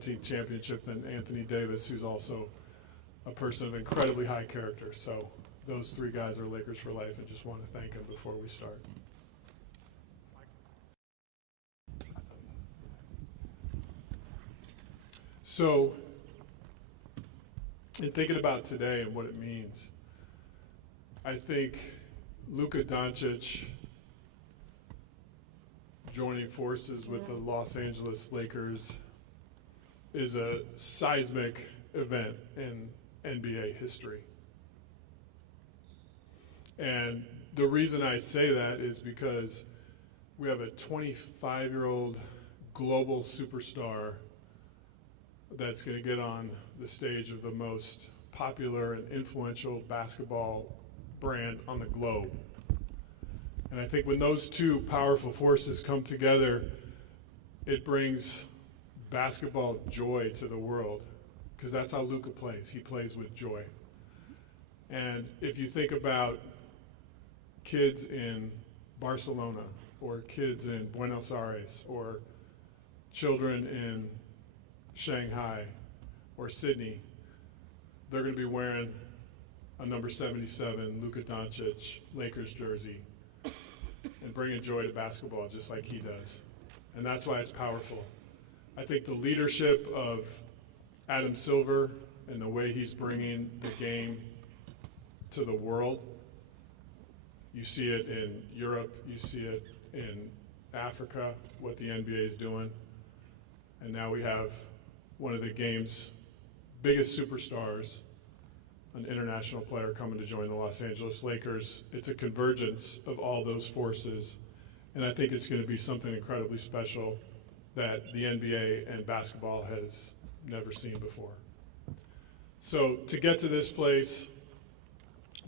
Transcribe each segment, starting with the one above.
championship than Anthony Davis, who's also a person of incredibly high character. So those three guys are Lakers for life, and just want to thank him before we start. So in thinking about today and what it means, I think Luka Doncic joining forces with the Los Angeles Lakers is a seismic event in NBA history. And the reason I say that is because we have a 25-year-old global superstar that's going to get on the stage of the most popular and influential basketball brand on the globe. And I think when those two powerful forces come together, it brings basketball joy to the world, because that's how Luka plays. He plays with joy. And if you think about kids in Barcelona, or kids in Buenos Aires, or children in Shanghai or Sydney, they're going to be wearing a number 77 Luka Doncic Lakers jersey and bringing joy to basketball just like he does. And that's why it's powerful. I think the leadership of Adam Silver and the way he's bringing the game to the world, you see it in Europe, you see it in Africa, what the NBA is doing. And now we have one of the game's biggest superstars, an international player coming to join the Los Angeles Lakers. It's a convergence of all those forces, and I think it's going to be something incredibly special that the NBA and basketball has never seen before. So to get to this place,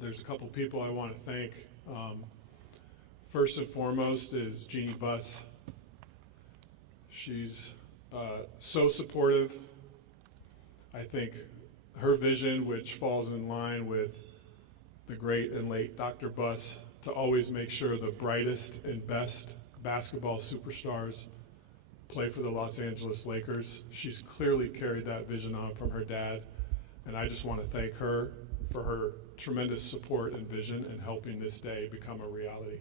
there's a couple people I want to thank. First and foremost is Jeannie Buss. She's so supportive. I think her vision, which falls in line with the great and late Dr. Buss, to always make sure the brightest and best basketball superstars play for the Los Angeles Lakers. She's clearly carried that vision on from her dad, and I just want to thank her for her tremendous support and vision in helping this day become a reality.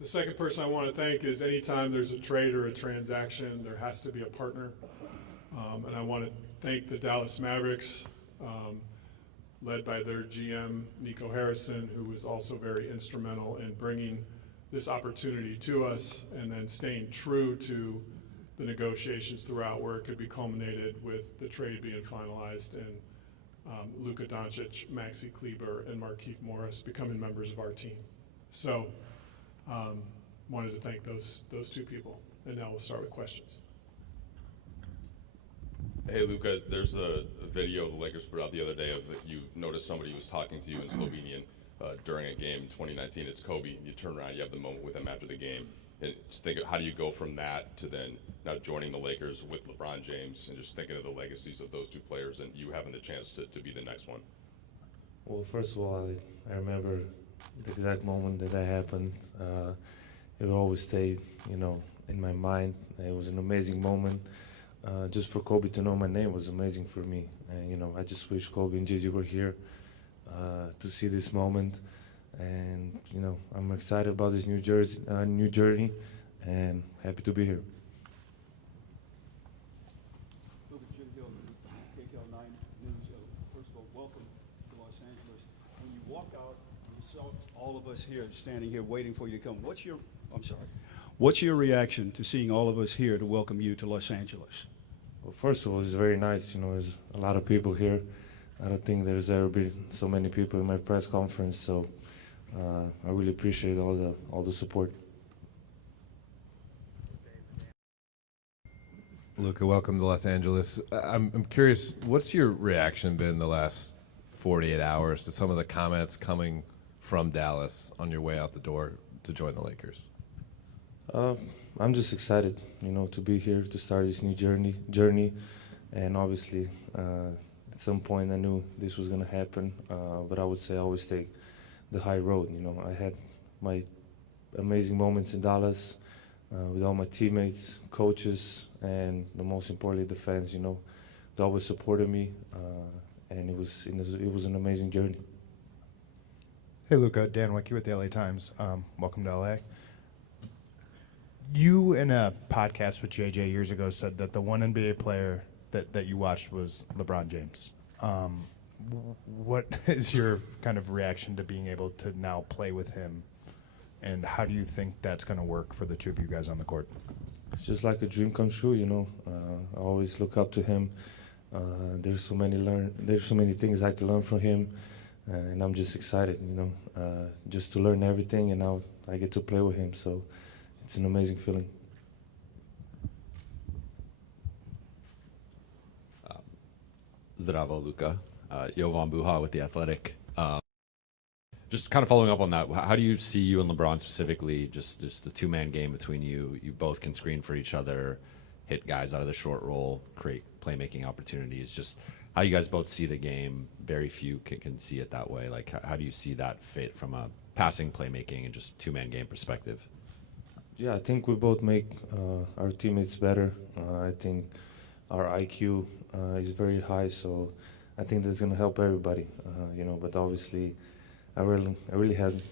The second person I want to thank is anytime there's a trade or a transaction, there has to be a partner. And I want to thank the Dallas Mavericks, led by their GM, Nico Harrison, who was also very instrumental in bringing this opportunity to us and then staying true to the negotiations throughout, where it could be culminated with the trade being finalized and Luka Doncic, Maxi Kleber, and Markieff Morris becoming members of our team. So wanted to thank those two people. And now we'll start with questions. Hey, Luka, there's a video the Lakers put out the other day of you noticed somebody was talking to you in Slovenian during a game in 2019. It's Kobe. You turn around, you have the moment with him after the game. And just think of how do you go from that to then now joining the Lakers with LeBron James and just thinking of the legacies of those two players and you having the chance to be the next one? Well, first of all, I remember the exact moment that happened. It will always stay, in my mind. It was an amazing moment. Just for Kobe to know my name was amazing for me. And, I just wish Kobe and Gigi were here to see this moment. And, I'm excited about this new journey, and happy to be here. Luka, Jim Hill, KKL9 News. First of all, welcome to Los Angeles. When you walk out, you saw all of us here standing here waiting for you to come. What's your reaction to seeing all of us here to welcome you to Los Angeles? Well, first of all, it's very nice. There's a lot of people here. I don't think there's ever been so many people in my press conference, so I really appreciate all the support. Luka, welcome to Los Angeles. I'm curious, what's your reaction been the last 48 hours to some of the comments coming from Dallas on your way out the door to join the Lakers? I'm just excited, to be here to start this new journey, and obviously, at some point I knew this was going to happen, but I would say I always take the high road. I had my amazing moments in Dallas, with all my teammates, coaches, and the most importantly, the fans. They always supported me, and it was an amazing journey. Hey, Luka, Dan Wicke with the LA Times. Welcome to LA. You, in a podcast with JJ years ago, said that the one NBA player that you watched was LeBron James. What is your kind of reaction to being able to now play with him, and how do you think that's going to work for the two of you guys on the court? It's just like a dream come true. I always look up to him. There's so many things I can learn from him, and I'm just excited, just to learn everything, and now I get to play with him. So it's an amazing feeling. Zdravo, Luka. Jovan Buha with The Athletic. Just kind of following up on that, how do you see you and LeBron specifically, just the two-man game between you? You both can screen for each other, hit guys out of the short roll, create playmaking opportunities. Just how you guys both see the game. Very few can see it that way. Like, how do you see that fit from a passing, playmaking, and just two-man game perspective? Yeah, I think we both make our teammates better. I think our IQ is very high, so I think that's going to help everybody. But obviously, I really haven't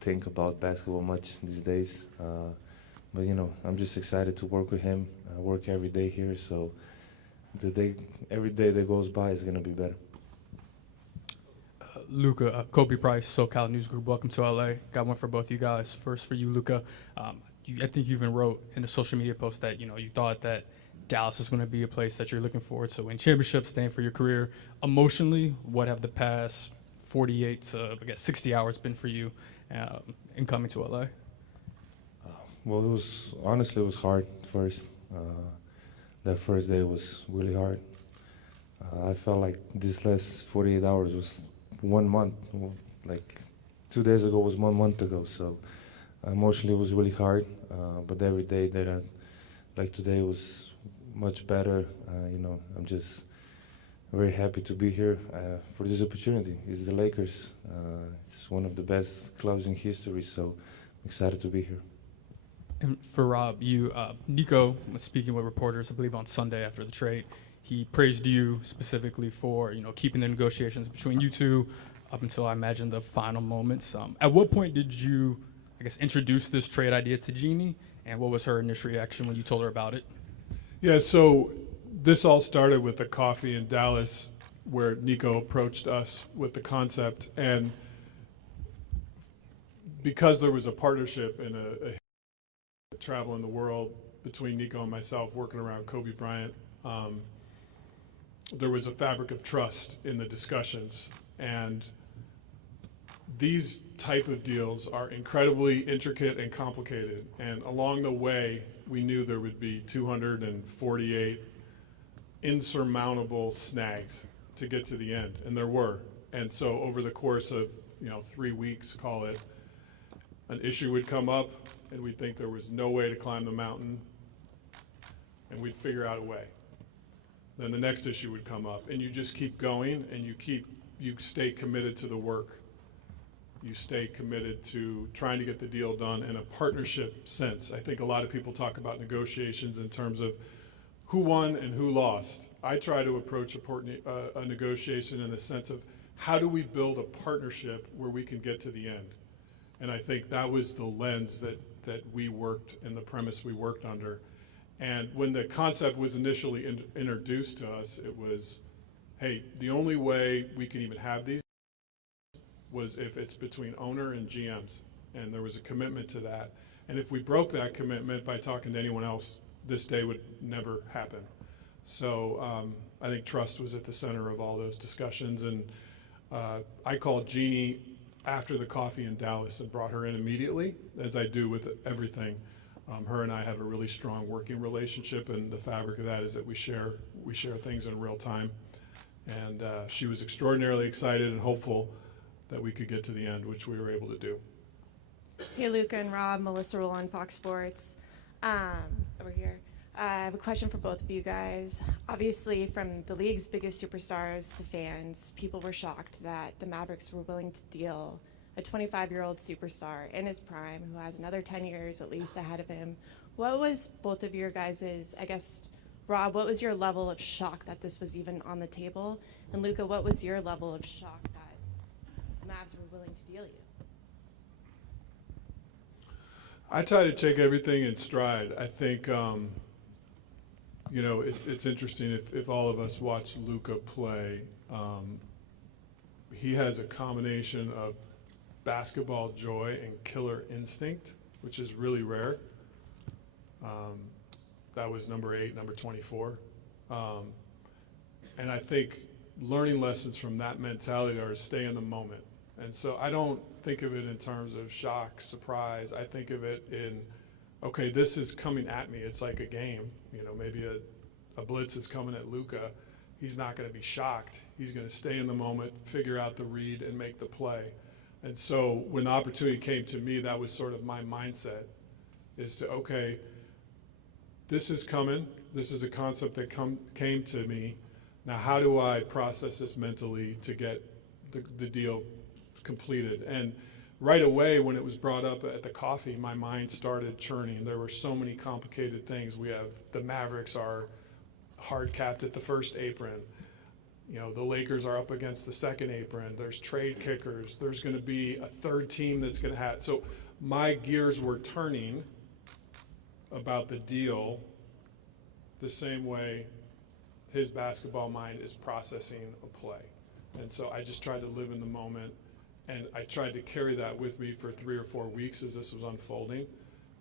think about basketball much these days. But I'm just excited to work with him. I work every day here, so every day that goes by is going to be better. Luka, Kobe Price, SoCal News Group. Welcome to LA. Got one for both you guys. First for you, Luka. I think you even wrote in a social media post that you thought that Dallas is going to be a place that you're looking forward to win championships, staying for your career. Emotionally, what have the past 48 to 60 hours been for you in coming to LA? Well, it was hard first. That first day was really hard. I felt like this last 48 hours was 1 month. Like 2 days ago was 1 month ago. So emotionally it was really hard. But every day that like today was much better. I'm just very happy to be here for this opportunity. It's the Lakers. It's one of the best clubs in history, so I'm excited to be here. And for Rob, Nico was speaking with reporters, I believe on Sunday after the trade. He praised you specifically for, keeping the negotiations between you two up until I imagine the final moments. At what point did you, introduce this trade idea to Jeannie, and what was her initial reaction when you told her about it? Yeah, so this all started with the coffee in Dallas where Nico approached us with the concept. And because there was a partnership and a travel in the world between Nico and myself working around Kobe Bryant, there was a fabric of trust in the discussions. And these type of deals are incredibly intricate and complicated. And along the way, we knew there would be 248 insurmountable snags to get to the end, and there were. And so over the course of 3 weeks, call it, an issue would come up, and we'd think there was no way to climb the mountain, and we'd figure out a way. Then the next issue would come up, and you just keep going, and you stay committed to the work. You stay committed to trying to get the deal done in a partnership sense. I think a lot of people talk about negotiations in terms of who won and who lost. I try to approach a negotiation in the sense of how do we build a partnership where we can get to the end? And I think that was the lens that we worked and the premise we worked under. And when the concept was initially introduced to us, it was, hey, the only way we can even have these was if it's between owner and GMs. And there was a commitment to that. And if we broke that commitment by talking to anyone else, this day would never happen. So I think trust was at the center of all those discussions. And I called Jeannie after the coffee in Dallas and brought her in immediately, as I do with everything. Her and I have a really strong working relationship, and the fabric of that is that we share things in real time. And she was extraordinarily excited and hopeful that we could get to the end, which we were able to do. Hey, Luka and Rob, Melissa Rowland, Fox Sports. Over here. I have a question for both of you guys. Obviously, from the league's biggest superstars to fans, people were shocked that the Mavericks were willing to deal a 25-year-old superstar in his prime who has another 10 years at least ahead of him What was both of your guys's, I guess, Rob, what was your level of shock that this was even on the table? And Luka, what was your level of shock that the Mavs were willing to deal you? I try to take everything in stride. I think, it's interesting if all of us watch Luka play. He has a combination of basketball joy and killer instinct, which is really rare. That was number 8, number 24. And I think learning lessons from that mentality are to stay in the moment. And so I don't think of it in terms of shock, surprise. I think of it in, okay, this is coming at me. It's like a game. Maybe a blitz is coming at Luka. He's not going to be shocked. He's going to stay in the moment, figure out the read, and make the play. And so when the opportunity came to me, that was sort of my mindset, is to, okay, this is coming. This is a concept that came to me. Now, how do I process this mentally to get the deal completed? And right away, when it was brought up at the coffee, my mind started churning. There were so many complicated things. We have the Mavericks are hard capped at the first apron. The Lakers are up against the second apron. There's trade kickers. There's going to be a third team that's going to have. So my gears were turning about the deal the same way his basketball mind is processing a play. And so I just tried to live in the moment, and I tried to carry that with me for 3 or 4 weeks as this was unfolding.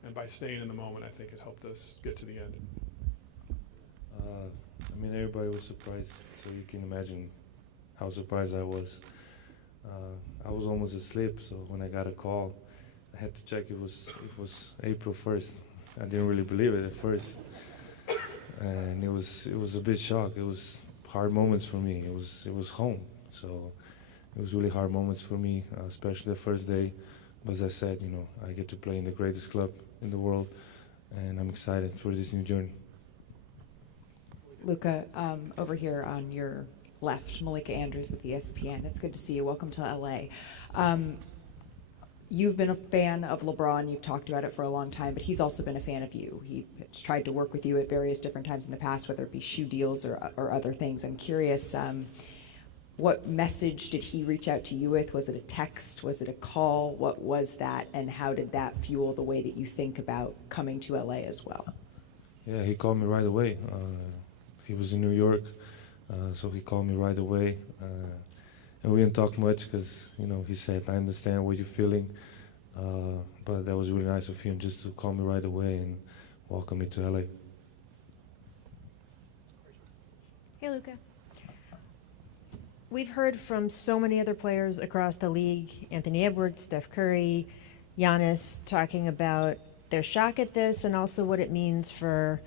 And by staying in the moment, I think it helped us get to the end. Everybody was surprised, so you can imagine how surprised I was. I was almost asleep, so when I got a call, I had to check it was April 1st. I didn't really believe it at first, and it was a bit shock. It was hard moments for me. It was home, so it was really hard moments for me, especially the first day. But as I said, I get to play in the greatest club in the world, and I'm excited for this new journey. Luka, over here on your left, Malika Andrews with ESPN. It's good to see you. Welcome to LA. You've been a fan of LeBron. You've talked about it for a long time, but he's also been a fan of you. He's tried to work with you at various different times in the past, whether it be shoe deals or other things. I'm curious, what message did he reach out to you with? Was it a text? Was it a call? What was that? And how did that fuel the way that you think about coming to LA as well? Yeah, he called me right away. He was in New York, so he called me right away. And we didn't talk much because, he said, I understand what you're feeling. But that was really nice of him just to call me right away and welcome me to LA. Hey, Luka. We've heard from so many other players across the league, Anthony Edwards, Steph Curry, Giannis, talking about their shock at this and also what it means for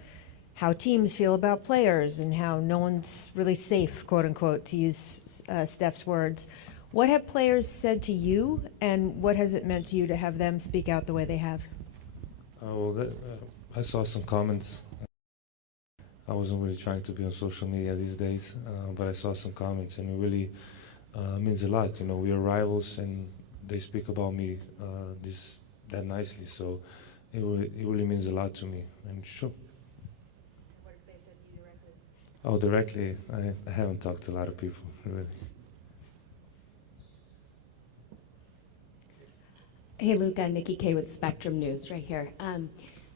how teams feel about players and how no one's really safe, quote unquote, to use Steph's words. What have players said to you, and what has it meant to you to have them speak out the way they have? I saw some comments. I wasn't really trying to be on social media these days, but I saw some comments, and it really means a lot. We are rivals, and they speak about me that nicely, so it really means a lot to me, and sure. What if they said to you directly? Oh, directly, I haven't talked to a lot of people, really. Hey, Luka, Nikki K with Spectrum News right here.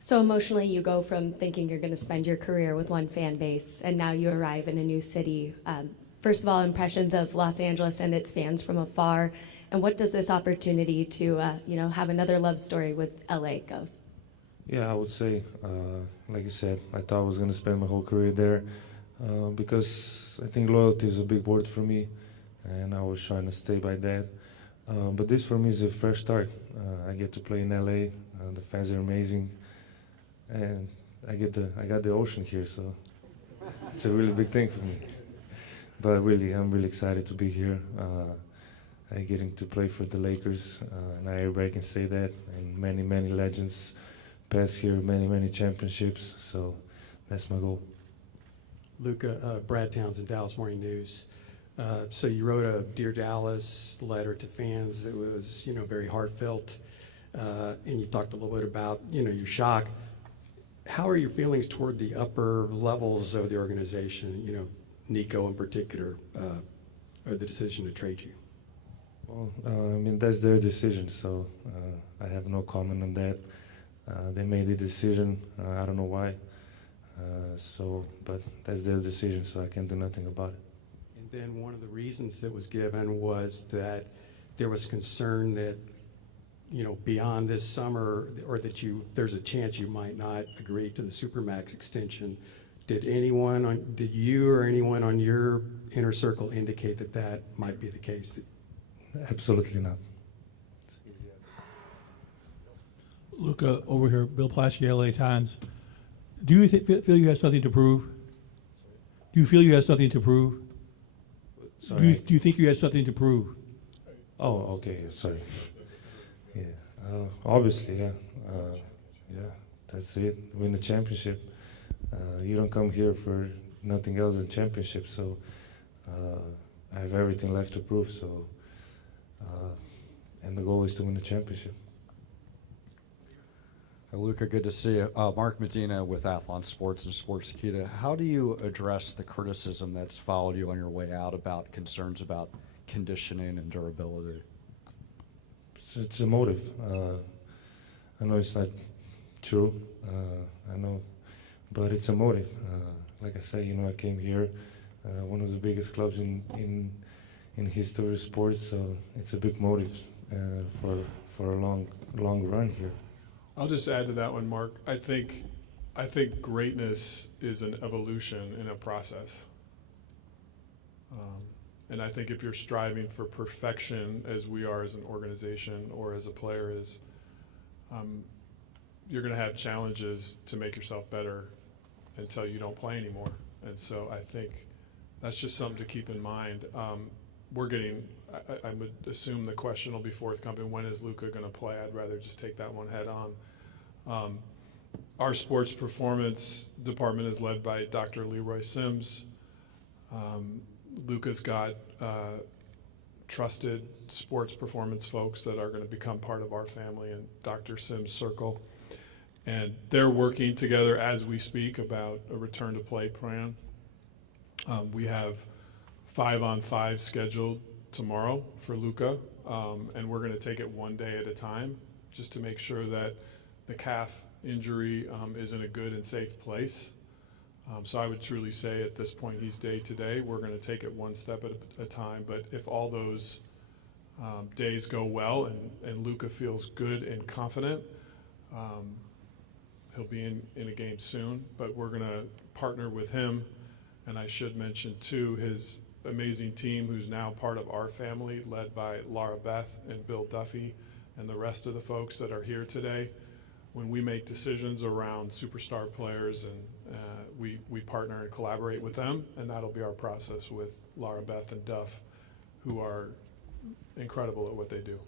So emotionally, you go from thinking you're going to spend your career with one fan base, and now you arrive in a new city. First of all, impressions of Los Angeles and its fans from afar, and what does this opportunity to have another love story with LA goes? Yeah, I would say, like you said, I thought I was going to spend my whole career there because I think loyalty is a big word for me, and I was trying to stay by that. But this for me is a fresh start. I get to play in LA. The fans are amazing, and I got the ocean here, so it's a really big thing for me. But really, I'm really excited to be here. I'm getting to play for the Lakers, and everybody can say that. And many legends pass here, many championships. So that's my goal. Luka, Brad Townsend, Dallas Morning News. So you wrote a Dear Dallas letter to fans that was, very heartfelt, and you talked a little bit about, your shock. how are your feelings toward the upper levels of the organization, you know, Nico in particular, or the decision to trade you? Well, I mean, that's their decision, so I have no comment on that. They made the decision. I don't know why. But that's their decision, so I can't do nothing about it. And then one of the reasons that was given was that there was concern that, you know, beyond this summer, or that there's a chance you might not agree to the Supermax extension. Did you or anyone on your inner circle indicate that that might be the case? Absolutely not. Luka, over here, Bill Plaschke, LA Times. Do you feel you have something to prove? Do you feel you have something to prove? Sorry. Do you think you have something to prove? Oh, okay. Sorry. Yeah. Obviously, yeah. Yeah. That's it. Win the championship. You don't come here for nothing else than championship. So I have everything left to prove. So, and the goal is to win the championship. Luka, good to see you. Mark Medina with Athlon Sports and Sportskeeda. How do you address the criticism that's followed you on your way out about concerns about conditioning and durability? It's a motive. I know it's not true. I know, but it's a motive. Like I said, you know, I came here, one of the biggest clubs in history of sports, so it's a big motive for a long run here. I'll just add to that one, Mark. I think greatness is an evolution in a process. And I think if you're striving for perfection, as we are as an organization or as a player, you're going to have challenges to make yourself better until you don't play anymore. And so I think that's just something to keep in mind. I would assume the question will be forthcoming, when is Luka going to play? I'd rather just take that one head on. Our sports performance department is led by Dr. Leroy Sims. Luka's got trusted sports performance folks that are going to become part of our family in Dr. Sims' circle. And they're working together as we speak about a return to play plan. We have 5-on-5 scheduled tomorrow for Luka, and we're going to take it one day at a time just to make sure that the calf injury is in a good and safe place. So I would truly say at this point he's day to day. We're going to take it one step at a time, but if all those days go well and Luka feels good and confident, he'll be in a game soon, but we're going to partner with him. And I should mention too his amazing team who's now part of our family, led by Laura Beth and Bill Duffy and the rest of the folks that are here today. When we make decisions around superstar players, and we partner and collaborate with them, and that'll be our process with Laura Beth and Duff, who are incredible at what they do.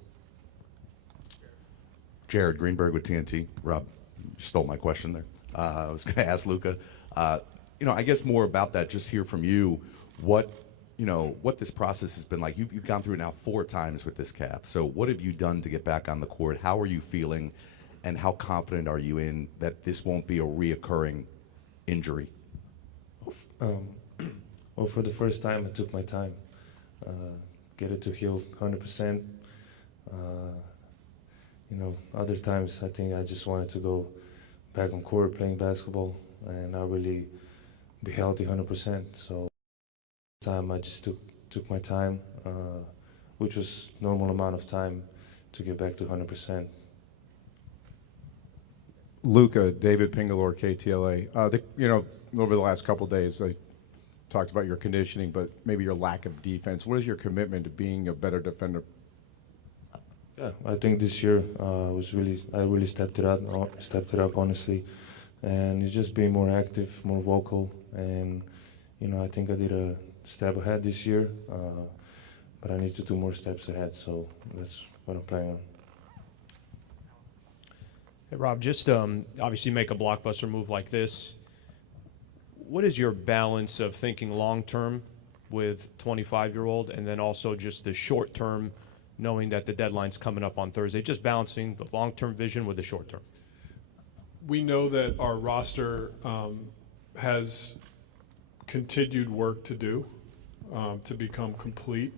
Jared Greenberg with TNT. Rob, you stole my question there. I was going to ask Luka, I guess more about that, just hear from you, what this process has been like. You've gone through it now 4 times with this calf. So what have you done to get back on the court? How are you feeling? And how confident are you in that this won't be a reoccurring injury? Well, for the first time, I took my time. Get it to heal 100%. Other times I think I just wanted to go back on court playing basketball and not really be healthy 100%. So this time I just took my time, which was normal amount of time to get back to 100%. Luka, David Pingalore, KTLA. Over the last couple of days, I talked about your conditioning, but maybe your lack of defense. What is your commitment to being a better defender? Yeah, I think this year I really stepped it up honestly, and it's just being more active, more vocal, and I think I did a step ahead this year, but I need to do more steps ahead. So that's what I'm planning on. Hey, Rob, just obviously make a blockbuster move like this. What is your balance of thinking long-term with 25-year-old and then also just the short-term, knowing that the deadline's coming up on Thursday, just balancing the long-term vision with the short-term? we know that our roster has continued work to do to become complete.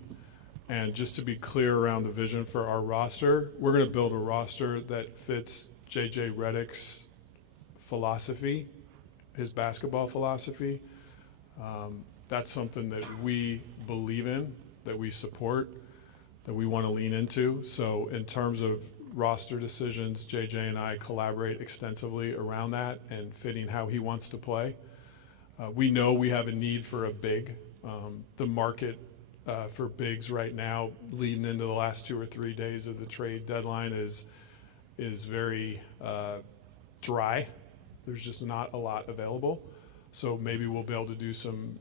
And just to be clear around the vision for our roster, we're going to build a roster that fits J.J. Redick's philosophy, his basketball philosophy. That's something that we believe in, that we support, that we want to lean into. So in terms of roster decisions, JJ and I collaborate extensively around that and fitting how he wants to play. We know we have a need for a big. The market for bigs right now, leading into the last 2 or 3 days of the trade deadline, is very dry. There's just not a lot available. So maybe we'll be able to do some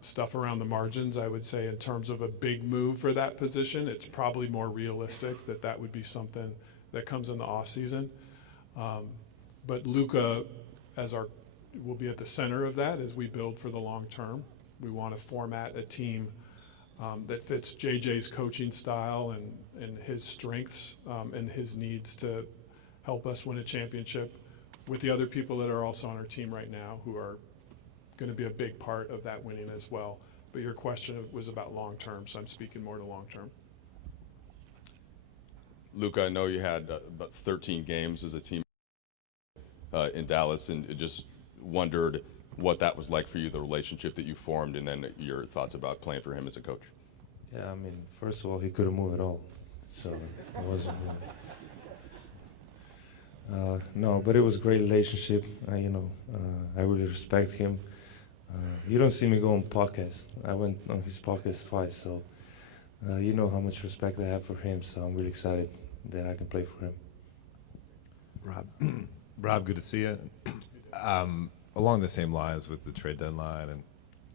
stuff around the margins. I would say in terms of a big move for that position, it's probably more realistic that that would be something that comes in the off season. But Luka will be at the center of that as we build for the long term. We want to format a team that fits JJ's coaching style and his strengths and his needs to help us win a championship with the other people that are also on our team right now who are going to be a big part of that winning as well. But your question was about long term, so I'm speaking more to long term. Luka, I know you had about 13 games as a team in Dallas, and just wondered what that was like for you, the relationship that you formed, and then your thoughts about playing for him as a coach. Yeah, I mean, first of all, he couldn't move at all, so it wasn't. No, but it was a great relationship. I really respect him. You don't see me go on podcasts. I went on his podcast twice, so you know how much respect I have for him. So I'm really excited that I can play for him. Rob, good to see you. Along the same lines with the trade deadline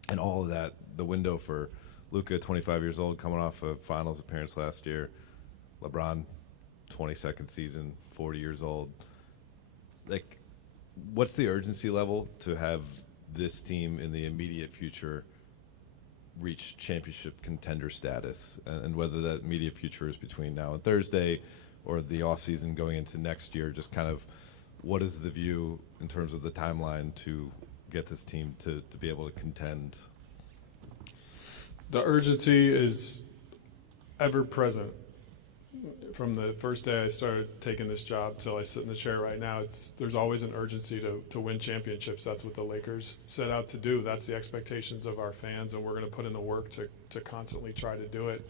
and all of that, the window for Luka, 25 years old, coming off a finals appearance last year. LeBron, 22nd season, 40 years old. Like, what's the urgency level to have this team in the immediate future reach championship contender status, and whether that immediate future is between now and Thursday or the offseason going into next year? Just kind of what is the view in terms of the timeline to get this team to be able to contend? The urgency is ever present. From the first day I started taking this job till I sit in the chair right now, there's always an urgency to win championships. That's what the Lakers set out to do. That's the expectations of our fans, and we're going to put in the work to constantly try to do it.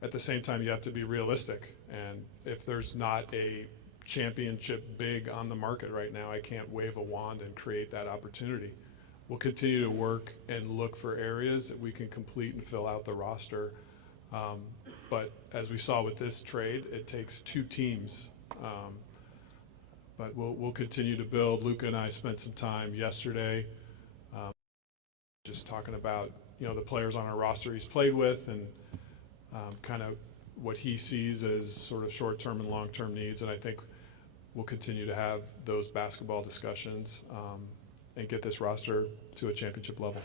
At the same time, you have to be realistic, and if there's not a championship big on the market right now, I can't wave a wand and create that opportunity. We'll continue to work and look for areas that we can complete and fill out the roster. But as we saw with this trade, it takes 2 teams. But we'll continue to build. Luka and I spent some time yesterday just talking about the players on our roster he's played with and kind of what he sees as sort of short-term and long-term needs. And I think we'll continue to have those basketball discussions and get this roster to a championship level.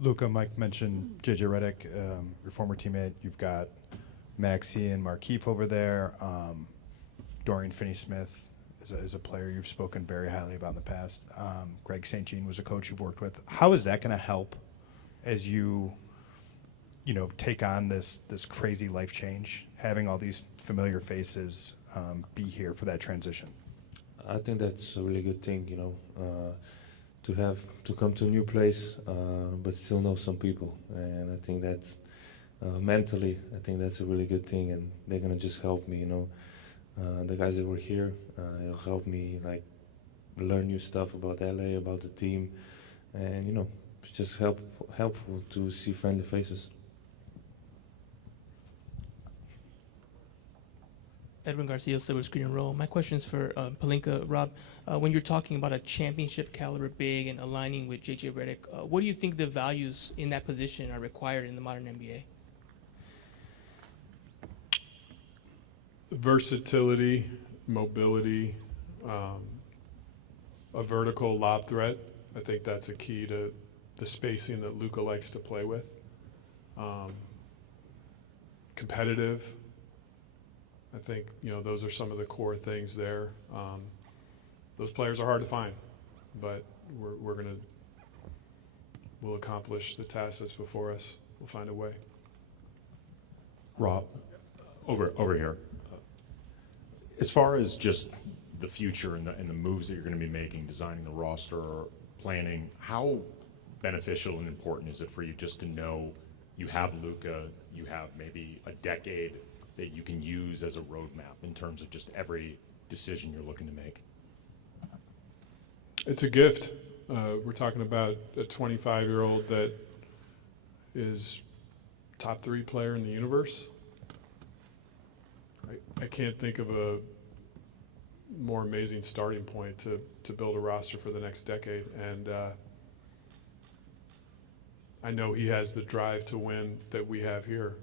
Luka, Mike mentioned J.J. Redick, your former teammate. You've got Maxey and Markieff over there. Dorian Finney-Smith is a player you've spoken very highly about in the past. Greg St. Jean was a coach you've worked with. How is that going to help as you take on this crazy life change, having all these familiar faces be here for that transition? I think that's a really good thing, to come to a new place, but still know some people. And I think that's mentally, I think that's a really good thing, and they're gonna just help me. The guys that were here, it'll help me learn new stuff about LA, about the team, and it's just helpful to see friendly faces. Edwin Garcia, Silver Screen and Roll. My question is for Pelinka. Rob, when you're talking about a championship caliber big and aligning with J.J. Redick, what do you think the values in that position are required in the modern NBA? Versatility, mobility, a vertical lob threat. I think that's a key to the spacing that Luka likes to play with. Competitive. I think, those are some of the core things there. Those players are hard to find, but we'll accomplish the task that's before us. We'll find a way. Rob, over here. As far as just the future and the moves that you're going to be making, designing the roster, planning, how beneficial and important is it for you just to know you have Luka, you have maybe a decade that you can use as a roadmap in terms of just every decision you're looking to make? It's a gift. We're talking about a 25-year-old that is top 3 player in the universe. I can't think of a more amazing starting point to build a roster for the next decade. And I know he has the drive to win that we have here.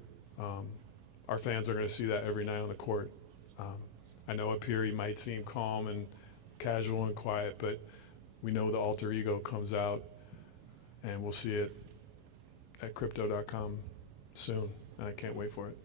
Our fans are going to see that every night on the court. I know up here he might seem calm and casual and quiet, but we know the alter ego comes out, and we'll see it at crypto.com soon, and I can't wait for it.